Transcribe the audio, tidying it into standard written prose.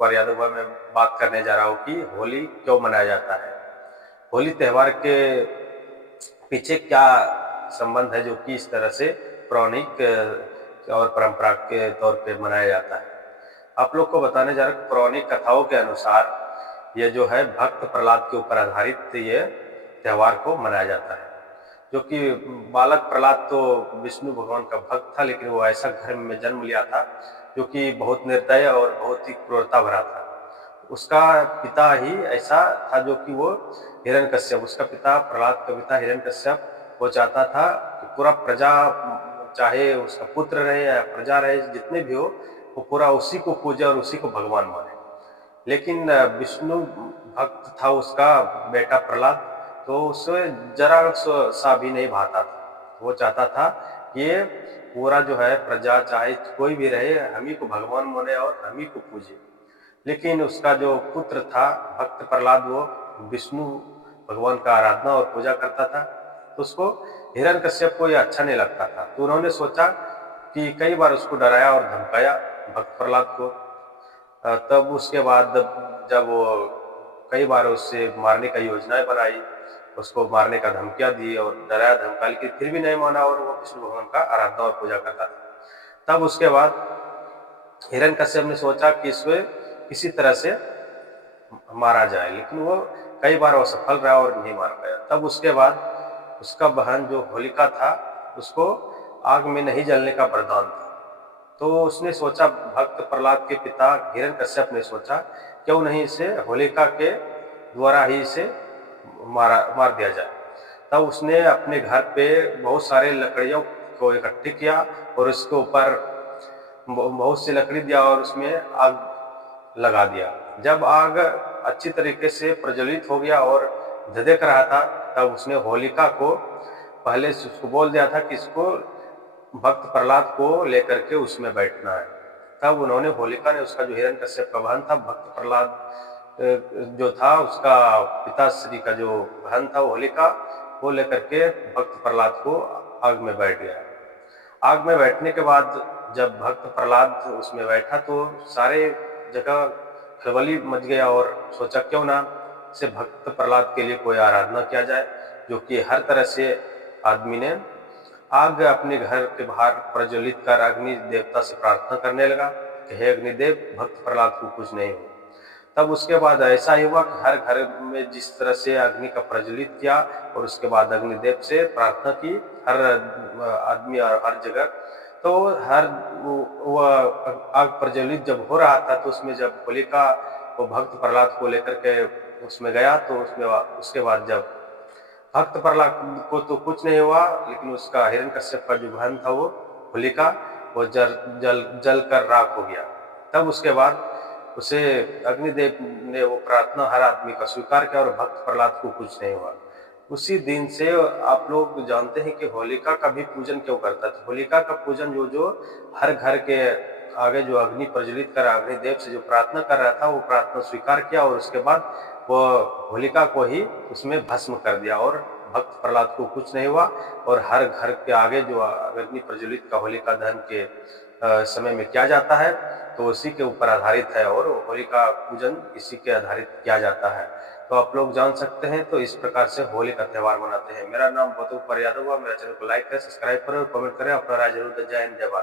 कुमार यादव मैं बात करने जा रहा हूँ कि होली क्यों मनाया जाता है। होली त्यौहार के पीछे क्या संबंध है जो कि इस तरह से पौराणिक और परंपरा के तौर पे मनाया जाता है। आप लोग को बताने जा रहा हूँ पौराणिक कथाओं के अनुसार ये जो है भक्त प्रहलाद के ऊपर आधारित ये त्यौहार को मनाया जाता है। जो कि बालक प्रहलाद तो विष्णु भगवान का भक्त था, लेकिन वो ऐसा घर में जन्म लिया था जो कि बहुत निर्दय और बहुत ही क्रूरता भरा था। उसका पिता ही ऐसा था जो कि वो हिरण्यकश्यप, उसका पिता प्रहलाद का पिता हिरण्यकश्यप, वो चाहता था कि पूरा प्रजा, चाहे उसका पुत्र रहे या प्रजा रहे, जितने भी हो, वो पूरा उसी को पूजे और उसी को भगवान माने। लेकिन विष्णु भक्त था उसका बेटा प्रहलाद, तो उसे जरा सा भी नहीं भाता था। वो चाहता था कि ये पूरा जो है प्रजा, चाहे कोई भी रहे, हम ही को भगवान माने और हम ही को पूजे। लेकिन उसका जो पुत्र था भक्त प्रहलाद, वो विष्णु भगवान का आराधना और पूजा करता था, तो उसको हिरण्यकश्यप को ये अच्छा नहीं लगता था। तो उन्होंने सोचा कि कई बार उसको डराया और धमकाया भक्त प्रहलाद को। तब उसके बाद जब वो कई बार उससे मारने का योजनाएं बनाई, उसको मारने का धमकियां दी और डराया धमकाया, लेकिन फिर भी नहीं माना और वो विष्णु भगवान का आराधना और पूजा करता था। तब उसके बाद हिरण्यकश्यप ने सोचा कि इसे किसी तरह से मारा जाए, लेकिन वो कई बार असफल रहा और नहीं मार पाया। तब उसके बाद उसका बहन जो होलिका था, उसको आग में नहीं जलने का वरदान था। तो उसने सोचा, भक्त प्रहलाद के पिता हिरण्यकश्यप ने सोचा, क्यों नहीं इसे होलिका के द्वारा ही इसे मार दिया जाए। तब उसने अपने घर पे बहुत सारे लकड़ियों को इकट्ठे किया और उसके ऊपर बहुत सी लकड़ी दिया और उसमें आग लगा दिया। जब आग अच्छी तरीके से प्रज्वलित हो गया और धधक रहा था, तब उसने होलिका को पहले से उसको बोल दिया था कि इसको भक्त प्रहलाद को लेकर के उसमें बैठना है। तब उन्होंने, होलिका ने, उसका जो हिरण्यकश्यप का बहन था भक्त प्रहलाद जो था, उसका पिताश्री का जो बहन था होलिका, वो लेकर के भक्त प्रहलाद को आग में बैठ गया। आग में बैठने के बाद जब भक्त प्रहलाद उसमें बैठा तो सारे जगह खलबली मच गया और सोचा क्यों ना से भक्त प्रहलाद के लिए कोई आराधना किया जाए। जो कि हर तरह से आदमी ने आग अपने घर के बाहर प्रज्वलित कर अग्नि देवता से प्रार्थना करने लगा कि हे अग्निदेव, भक्त प्रहलाद को कुछ नहीं हो। तब उसके बाद ऐसा ही हुआ कि हर घर में जिस तरह से अग्नि का प्रज्वलित किया और उसके बाद अग्निदेव से प्रार्थना की, हर आदमी और हर जगह, तो हर वो आग प्रज्वलित जब हो रहा था, तो उसमें जब होलिका वो भक्त प्रहलाद को लेकर के उसमें गया, तो उसमें उसके बाद जब भक्त प्रहलाद को तो कुछ नहीं हुआ, लेकिन उसका हिरण्यकश्यप का जो बहन था वो होलिका, वो जल कर राख हो गया। तब उसके बाद उसे अग्निदेव ने वो प्रार्थना हर आदमी का स्वीकार किया और भक्त प्रहलाद को कुछ नहीं हुआ। उसी दिन से आप लोग जानते हैं कि होलिका का भी पूजन क्यों करता है। तो होलिका का पूजन जो हर घर के आगे जो अग्नि प्रज्वलित कर अग्निदेव से जो प्रार्थना कर रहा था, वो प्रार्थना स्वीकार किया और उसके बाद वो होलिका को ही उसमें भस्म कर दिया और भक्त प्रहलाद को कुछ नहीं हुआ। और हर घर के आगे जो अग्नि प्रज्वलित का होलिका दहन के समय में किया जाता है, तो उसी के ऊपर आधारित है और होलिका पूजन इसी के आधारित किया जाता है। तो आप लोग जान सकते हैं, तो इस प्रकार से होली का त्यौहार मनाते हैं। मेरा नाम बतू कुमार यादव हुआ। मेरा चैनल को लाइक करें, सब्सक्राइब करें और कमेंट करें। अपना राय जरूर दें। जय हिंद, जय भारत।